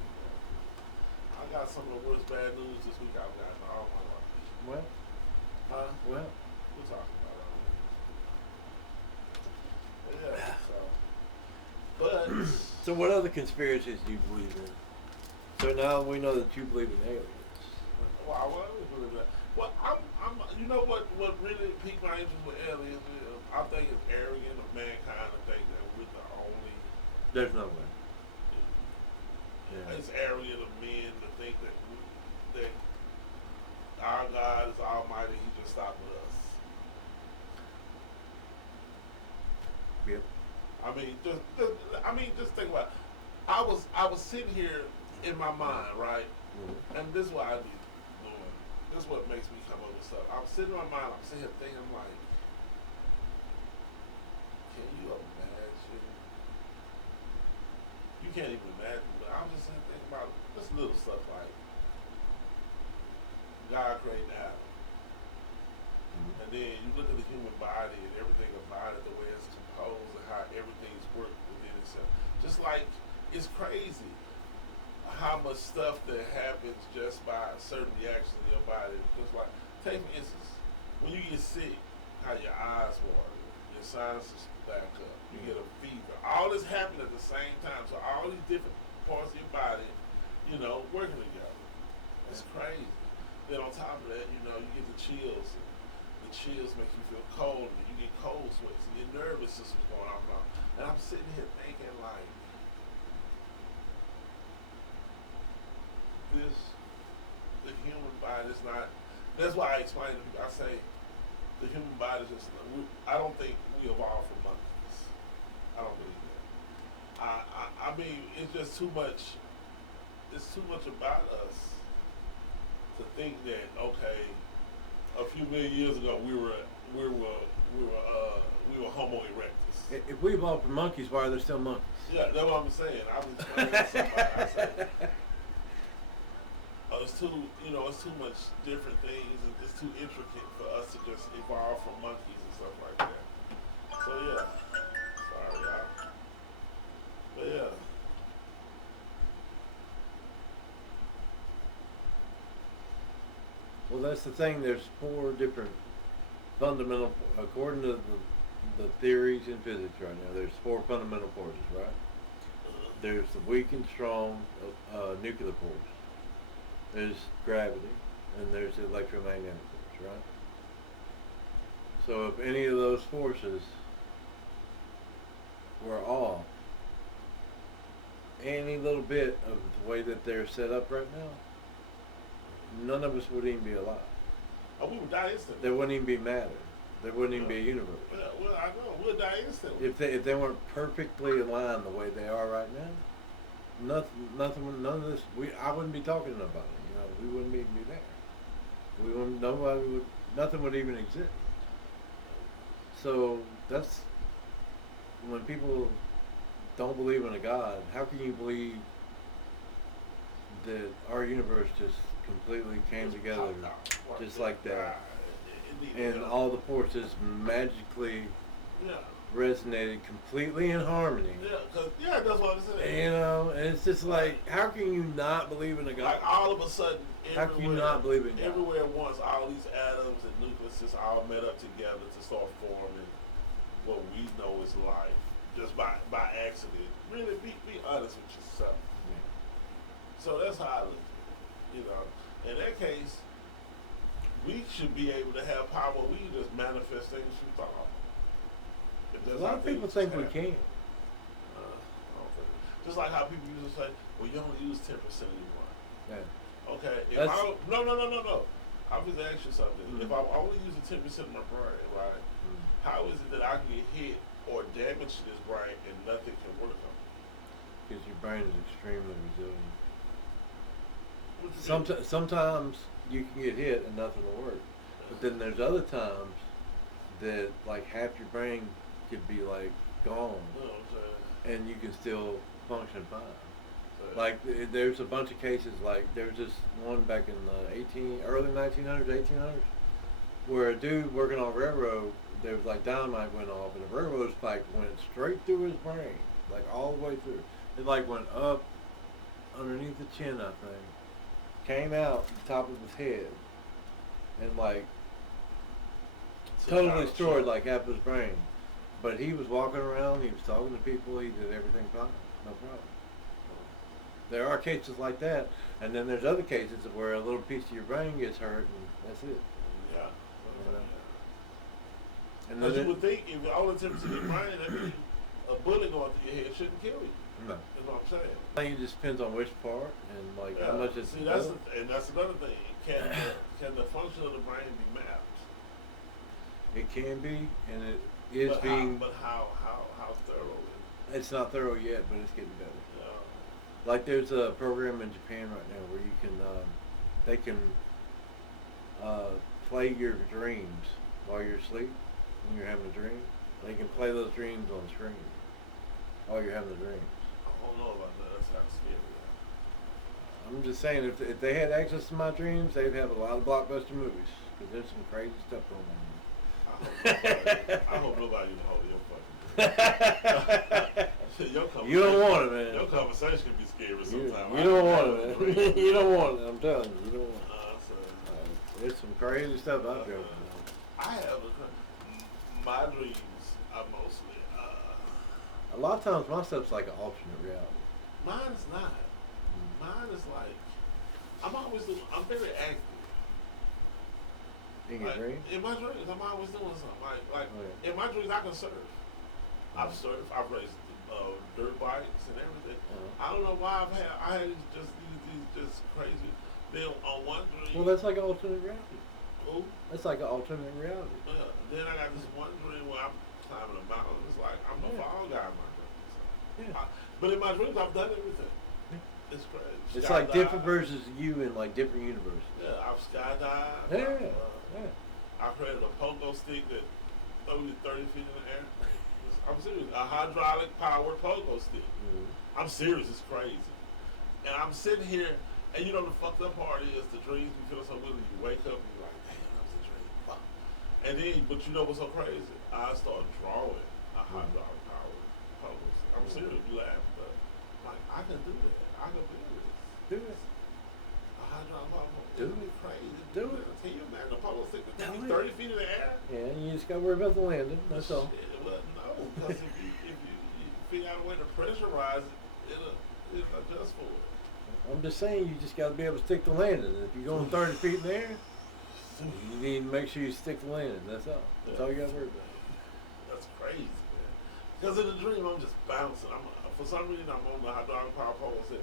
I got some of the worst bad news this week I've gotten all my life. Well, Huh? well. We'll talk about it. But yeah, but So what other conspiracies do you believe in? So now we know that you believe in aliens. well, I always believe that. Well, you know what really piqued my interest with aliens is? I think it's arrogant of mankind to think that we're the only. There's no way. Yeah. It's arrogant of men to think that that our God is almighty. He just stopped with us. Yep. Just think about it. I was sitting here in my mind, right? Mm-hmm. And this is what I be doing. This is what makes me come up with stuff. I'm sitting in my mind, I'm sitting here thinking, I'm like, can you imagine? You can't even imagine, but I'm just sitting thinking about this little stuff like God created Adam. Mm-hmm. And then you look at the human body and everything about it, the way it's composed and how everything's worked within itself. Just like, it's crazy how much stuff that happens just by certain reactions in your body. Just like, take for instance, when you get sick, how your eyes water, your sinuses back up, you get a fever. All this happens at the same time. So all these different parts of your body, working together. It's crazy. Then on top of that, you get the chills. The chills make you feel cold, and you get cold sweats, and your nervous system's going off and on. And I'm sitting here thinking like, the human body is not. That's why I explain to people. I say the human body is just. I don't think we evolved from monkeys. I don't believe that. I mean, it's just too much. It's too much about us to think that a few million years ago we were Homo erectus. If we evolved from monkeys, why are there still monkeys? Yeah, that's what I'm saying. I was explaining to somebody. I said, oh, it's too, it's too much different things, and it's too intricate for us to just evolve from monkeys and stuff like that. So yeah, sorry, y'all. But yeah, Well, that's the thing. There's four different fundamental, according to the theories in physics right now. There's four fundamental forces, right? There's the weak and strong nuclear force. There's gravity, and there's the electromagnetic force, right? So if any of those forces were off, any little bit of the way that they're set up right now, none of us would even be alive. oh, we would die instantly. There wouldn't even be matter. There wouldn't even be a universe. Well, I know we'll die instantly. If they weren't perfectly aligned the way they are right now, none of this. I wouldn't be talking about it. We wouldn't even be there. We wouldn't. Nobody would. Nothing would even exist. So that's when people don't believe in a God. How can you believe that our universe just completely came together, just like that, and all the forces magically resonated completely in harmony? That's what I'm saying. And it's just like, how can you not believe in a God? Like all of a sudden, how can you not believe in God? Everywhere at once, all these atoms and nucleuses all met up together to start forming what we know is life, just by accident. Really, be honest with yourself. Yeah. So that's how I look at it. In that case, we should be able to have power. We can just manifest things through thought. A lot of people think we can. I don't think just like how people used to say, well, you only use 10% of your brain. Yeah. Okay. No. I'm just asking you something. Mm-hmm. If I'm only using 10% of my brain, right? Mm-hmm. How is it that I can get hit or damage to this brain and nothing can work on it? Because your brain is extremely resilient. What Sometimes you can get hit and nothing will work, but then there's other times that like half your brain could be like gone, You know what I'm saying? and you can still function fine. Like there's a bunch of cases. Like there was this one back in the early 1900s, 1800s, where a dude working on a railroad, there was like dynamite went off, and the railroad spike went straight through his brain, like all the way through. It like went up underneath the chin, I think, came out the top of his head, and like totally destroyed like half his brain. But he was walking around, he was talking to people, he did everything fine, no problem. There are cases like that, and then there's other cases where a little piece of your brain gets hurt, and that's it. Yeah. And Because then you would think if all the 10% of your brain, that means a bullet going through your head shouldn't kill you. no. That's what I'm saying. I think it just depends on which part and like how much it's. See, that's another thing. Can the function of the brain be mapped? It can be, and it is being. But how thorough is it? It's not thorough yet, but it's getting better. Yeah. Like there's a program in Japan right now where you can, they can play your dreams while you're asleep, when you're having a dream. They can play those dreams on screen while you're having the dreams. I don't know about that. That sounds scary. I'm just saying, if they had access to my dreams, they'd have a lot of blockbuster movies, because there's some crazy stuff going on. I hope nobody even hold your fucking dream. You don't want it, man. Your conversation can be scary sometimes. You don't want it, man. You don't want it. I'm telling you, you don't want it. There's some crazy stuff I've done. I have my dreams are mostly. A lot of times, my stuff's like an alternate reality. Mine is not. Mine is like I'm very active. In your dreams? In my dreams, I'm always doing something. In my dreams, I can surf. I've surfed. I've raced dirt bikes and everything. I don't know why I had just these just crazy. Then on one dream. Well, that's like an alternate reality. Who? That's like an alternate reality. Yeah. Then I got this one dream where I'm climbing a mountain. It's like I'm a fall guy in my dreams. Yeah. But in my dreams, I've done everything. It's crazy. It's like different versions of you in like different universes. Yeah, I've skydived. Yeah. I created a pogo stick that threw you 30 feet in the air. I'm serious. A hydraulic powered pogo stick. Mm-hmm. I'm serious. It's crazy. And I'm sitting here, and you know the fucked up part is the dreams be feeling so good. You wake up and you're like, damn, that was a dream. Fuck. And then, but you know what's so crazy? I start drawing a hydraulic powered pogo stick. I'm serious. You laugh, but like I can do that. I can do this. Do it. A hydraulic powered pogo. Do It'd be it. crazy. Do it. Can you imagine a pogo stick that Do can be it. 30 feet in the air? Yeah, you just gotta worry about the landing. That's all. Shit, well, no, because if you figure out a way to pressurize it, it'll adjust for it. I'm just saying, you just gotta be able to stick the landing. If you're going 30 feet in the air, you need to make sure you stick the landing. That's all. That's all you gotta worry about. That's crazy, man. Because in the dream, I'm just bouncing. For some reason, I'm on the hydraulic power pole and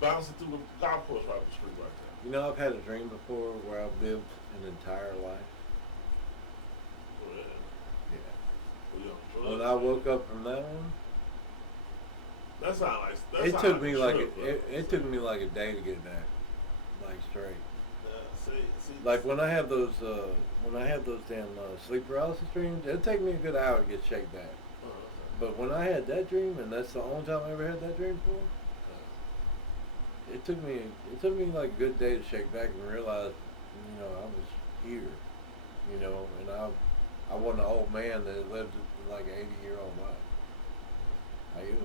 bouncing through the golf course right up the street right there. You know, I've had a dream before where I've lived an entire life. Oh, yeah. Yeah. Well, yo, When I woke up from that one, that sounds like it took me like it took me like a day to get back, like straight. See, Like when I have those damn sleep paralysis dreams, it'd take me a good hour to get shake back. But when I had that dream, and that's the only time I ever had that dream before, it took me like a good day to shake back and realize, you know, I was here, you know, and I wasn't an old man that lived like an 80-year-old life. Like it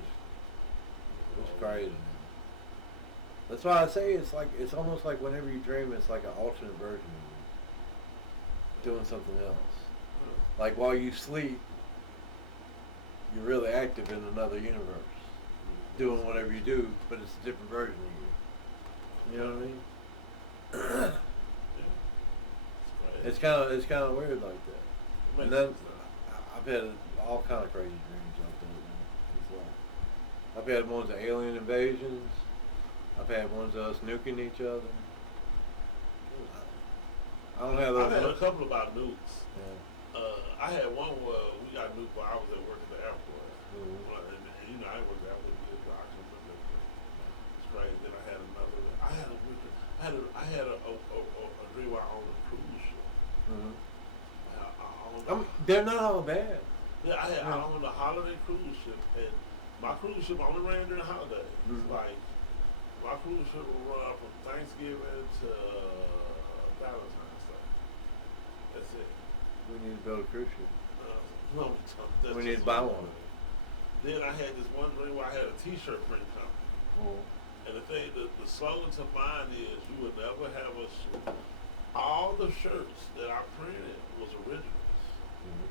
was crazy. Man. That's why I say it's almost like whenever you dream, it's like an alternate version of you doing something else. Like while you sleep, you're really active in another universe, doing whatever you do, but it's a different version of you. You know what I mean? Yeah. It's kind of weird like that. And then I've had all kind of crazy dreams like that. Man. It's like I've had ones of alien invasions. I've had ones of us nuking each other. I don't have those. I've had a couple about nukes. Yeah. I had one where we got nuked while I was at work at the airport. Mm-hmm. And, you know, I worked there. I was a doctor. It's crazy. Then I had another. I had a dream where I owned a cruise ship. Mm-hmm. I owned They're not all bad. Yeah, I owned a holiday cruise ship, and my cruise ship only ran during the holidays. Mm-hmm. Like my cruise ship will run from Thanksgiving to Valentine's Day. That's it. We need to build a cruise ship. No, that's We need just to buy one. one. Then I had this one dream where I had a T-shirt print company, Mm-hmm. and the slogan to mine is "You will never have a shirt." All the shirts that I printed was originals. Mm-hmm.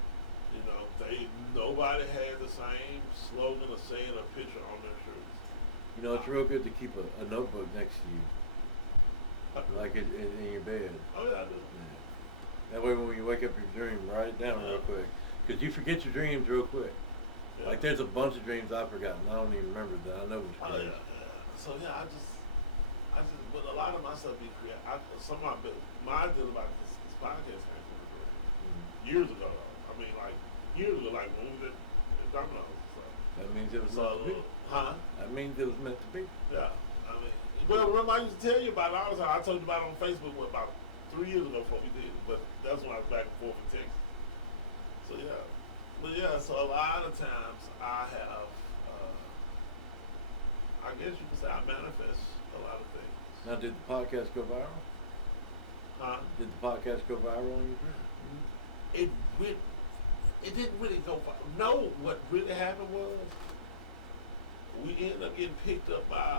You know, nobody had the same slogan or saying or picture on their shirts. You know, it's real good to keep a notebook next to you, like in your bed. Oh yeah, I do. Yeah. That way, when you wake up your dream, write it down real quick, because you forget your dreams real quick. Yeah. Like there's a bunch of dreams I've forgotten. I don't even remember that. I know it's Oh, crazy. yeah. So yeah, I just, but a lot of my stuff be creative. Some of my deal about this podcast came from a dream years ago. Though. I mean, like years ago, like when we was at Domino's. So. That means it was meant to be. Huh? That means it was meant to be. Yeah. I mean, well, remember I used to tell you about it all the time. I told you about it on Facebook about 3 years ago before we did it, but that's when I was back and forth in Texas. So yeah. But yeah, so a lot of times I have, I guess you could say I manifest a lot of things. Now, did the podcast go viral? Huh? Did the podcast go viral on your dream? It didn't really go far. No, what really happened was we ended up getting picked up by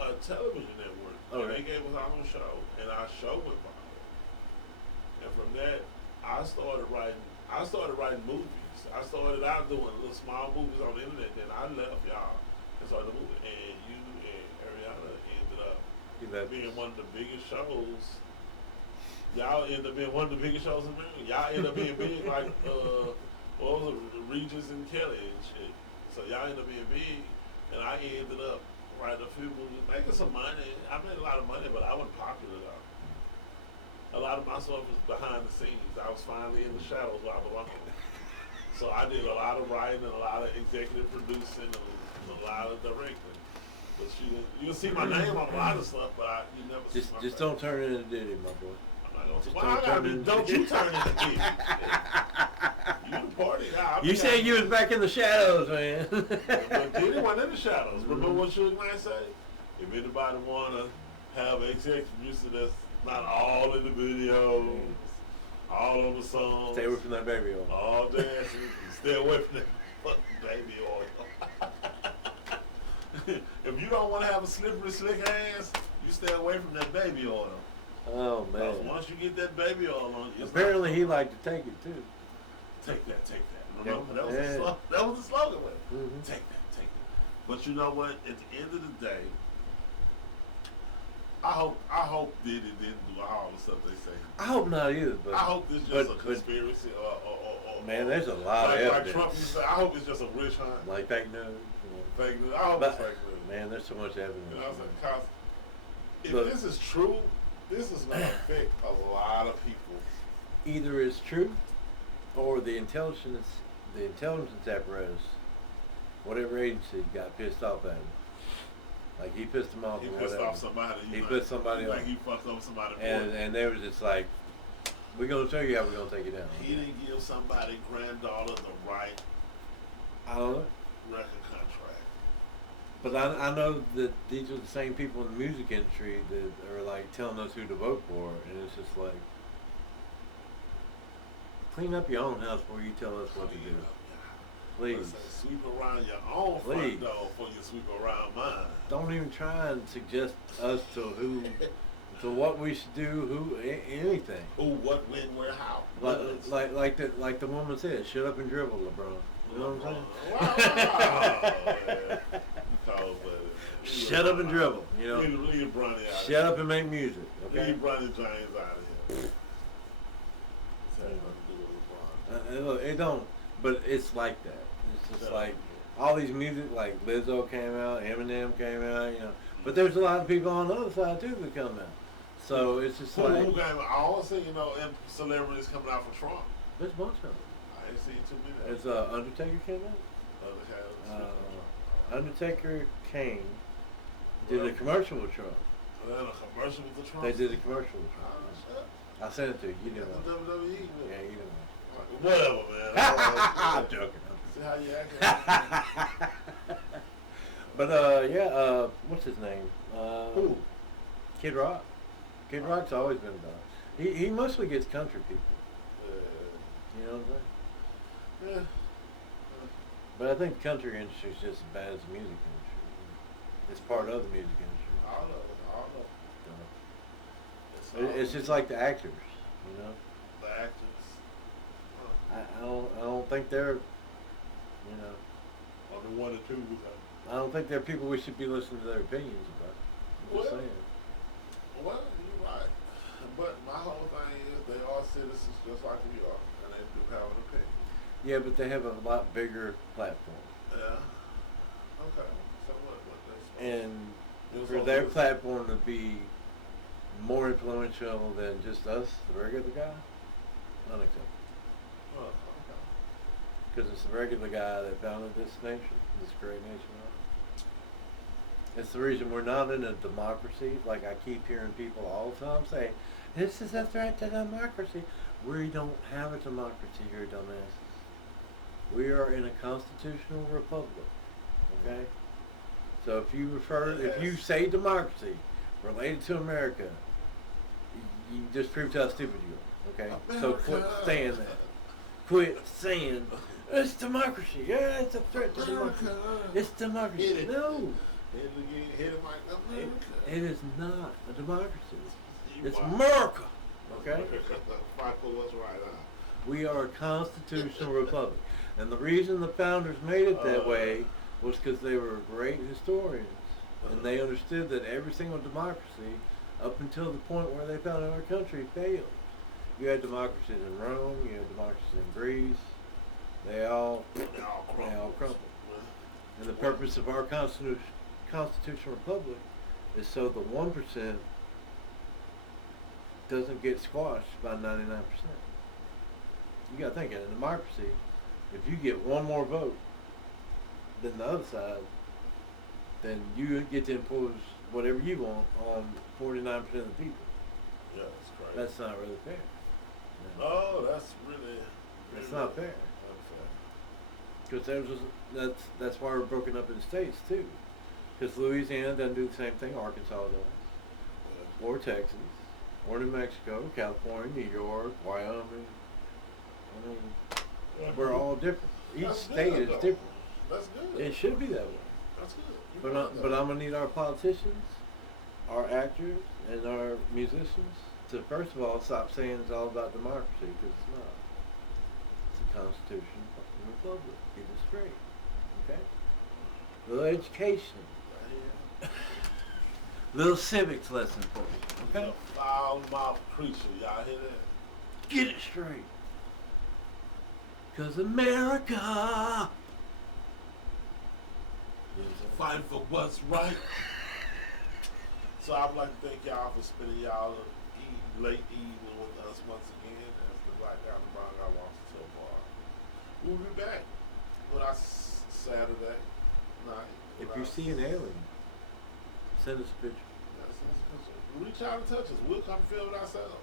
a television network. Oh, And right. they gave us our own show, and our show went viral. And from that, I started writing movies. I started out doing little small movies on the internet. Then I left y'all and started the movie. And you and Ariana ended up being one of the biggest shows. Y'all end up being one of the biggest shows in America. Y'all end up being big like what was it, Regis and Kelly and shit. So y'all end up being big, and I ended up writing a few movies, making some money. I made a lot of money, but I wasn't popular though. A lot of my stuff was behind the scenes. I was finally in the shadows where I belonged. So I did a lot of writing and a lot of executive producing and a lot of directing. But you'll see my name on a lot of stuff, but you never see my Just face. don't turn into Diddy, my boy. I'm not gonna Just well, I gotta be, don't you turn into Diddy. You the party. Nah, You said you was back in the shadows, man. But Diddy wasn't in the shadows. Remember what Suge Knight say? If anybody wanna have XX music that's not all in the videos, all on the songs, Stay away from that baby oil. all dancing, stay away from that fucking baby oil. If you don't want to have a slippery, slick hands, you stay away from that baby oil. Oh Because man. once you get that baby oil on you, it's Apparently not he liked to take it too. take that, take that. Remember, that was, Yeah. that was the slogan with it. Mhm. Take that, take that. But you know what? At the end of the day, I hope Diddy didn't do all the stuff they say. I hope not either, but I hope this is just a conspiracy or man, there's a lot of like evidence. Trump used to say, I hope it's just a witch hunt. Like fake news. Fake news. I hope But it's fake news. man, there's so much evidence. You know what I'm saying? 'Cause if Look. this is true, this is going to affect a lot of people. Either it's true, or the intelligence apparatus, whatever agency, got pissed off at him. Like he pissed them off. He or pissed whatever. off somebody. He pissed somebody like off. he fucked up somebody. And they was just like, we're gonna show you how we're gonna take it down. He didn't give somebody granddaughter the right I don't know. record contract. But I know that these are the same people in the music industry that are like telling us who to vote for, and it's just like, clean up your own house before you tell us what to do. Please. Sweep around your own Please. front door before you sweep around mine. Don't even try and suggest us to what we should do, anything. Who, what, when, where, how. Like the woman said, shut up and dribble, LeBron. You know what I'm saying? Wow. Shut up and dribble. You know. Leave Bronny out. Shut up and make music. Okay. Leave Bronny James out of here. Say nothing to do with LeBron. Look, it don't. But it's like that. It's just Shut like up. all these music, like Lizzo came out, Eminem came out, you know. But there's a lot of people on the other side too that come out. So it's just Who like came out? I always say, and celebrities coming out for Trump. there's a bunch of them. I ain't seen too many. It's Undertaker came out. Other guys. Undertaker came, did a commercial with Trump. Well, a commercial with the Trump. They did a commercial with Oh, Trump. shit. I sent it to you. You You didn't got the watch WWE. it. Yeah, you didn't watch Whatever, it. man. I'm joking. See how you acting? But what's his name? Who? Kid Rock. Kid Rock's always been done. He mostly gets country people. You know what I'm saying? Yeah. But I think the country industry is just as bad as the music industry. It's part of the music industry. All of it. All of it. It's just like the actors, you know. the actors. I don't think they're, you know, Only one or two. I don't think they're people we should be listening to their opinions about. I'm just Well, saying. Well, you're right. But my whole thing is they are citizens just like we are, and they do have an opinion. Yeah, but they have a lot bigger platform, Yeah. Okay. So what they and They're for supposed their to- platform to be more influential than just us, the regular guy, unacceptable. Oh, okay. Because it's the regular guy that founded this nation, this great nation. It's the reason we're not in a democracy. Like I keep hearing people all the time say, "This is a threat to democracy." We don't have a democracy here, dumbasses. We are in a constitutional republic. Okay. So if you say democracy related to America, you just prove to how stupid you are. Okay. So quit America. saying that. Quit saying it's democracy. Yeah, it's a threat to democracy. It's democracy. Hit it. No, Hit it again. Hit it like America. it is not a democracy. You It's are. America. Okay. Fight for what's right on. We are a constitutional republic, and the reason the founders made it that way was because they were great historians, and they understood that every single democracy, up until the point where they founded our country, failed. You had democracies in Rome, you had democracies in Greece. They all crumbled. And the purpose of our constitutional republic is so the 1% doesn't get squashed by 99%. You gotta think, in a democracy, if you get one more vote than the other side, then you get to impose whatever you want on 49% of the people. Yeah, that's crazy. That's not really fair. No. Oh, that's really. It's not fair. Because that's why we're broken up in states too. Because Louisiana doesn't do the same thing Arkansas does, or Texas, or New Mexico, California, New York, Wyoming. I mean, we're all different. Each That's state good, is though. different. That's good. It should be that way. That's good. But I'm gonna need our politicians, our actors, and our musicians to first of all stop saying it's all about democracy, because it's not. It's a constitution of the republic. Get it straight, okay? Little education, little civics lesson for you, okay? A foul-mouthed creature. Y'all hear that? Get it straight, 'cause America is Fighting for what's right. So I'd like to thank y'all for spending y'all late evening with us once again as the Black Guy and the Brown Guy walks so far. We'll be back with our Saturday night. If you see an alien, send us a picture. Reach out and touch us. We'll come film it ourselves.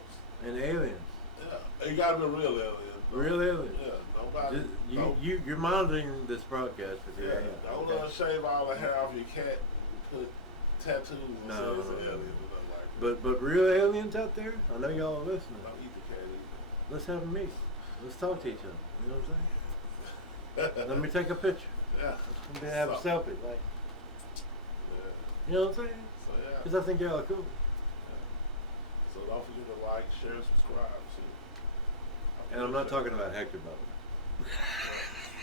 And aliens, Yeah. It gotta be a real alien. real aliens. Yeah, nobody. You're monitoring this broadcast with your Yeah, hand. don't Okay? shave all the hair off your cat and put tattoos and No, say it's an no, no. alien or nothing like that. But real aliens out there, I know y'all are listening. Don't eat the cat either. Let's have a meet. Let's talk to each other. You know what I'm saying? Let me take a picture. Yeah. Let me have a So- selfie. Like, Yeah. you know what I'm saying? So yeah. Because I think y'all are cool. So don't forget to like, share, and subscribe. See? And I'm not talking about Hector Butler.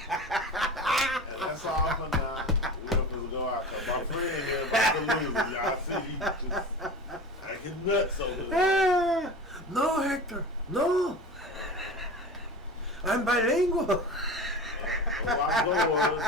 And that's all for now. We're going to go out. Cause my friend here about to lose it. Y'all see, he just acting nuts over there. Ah, no, Hector. No. I'm bilingual. My lord.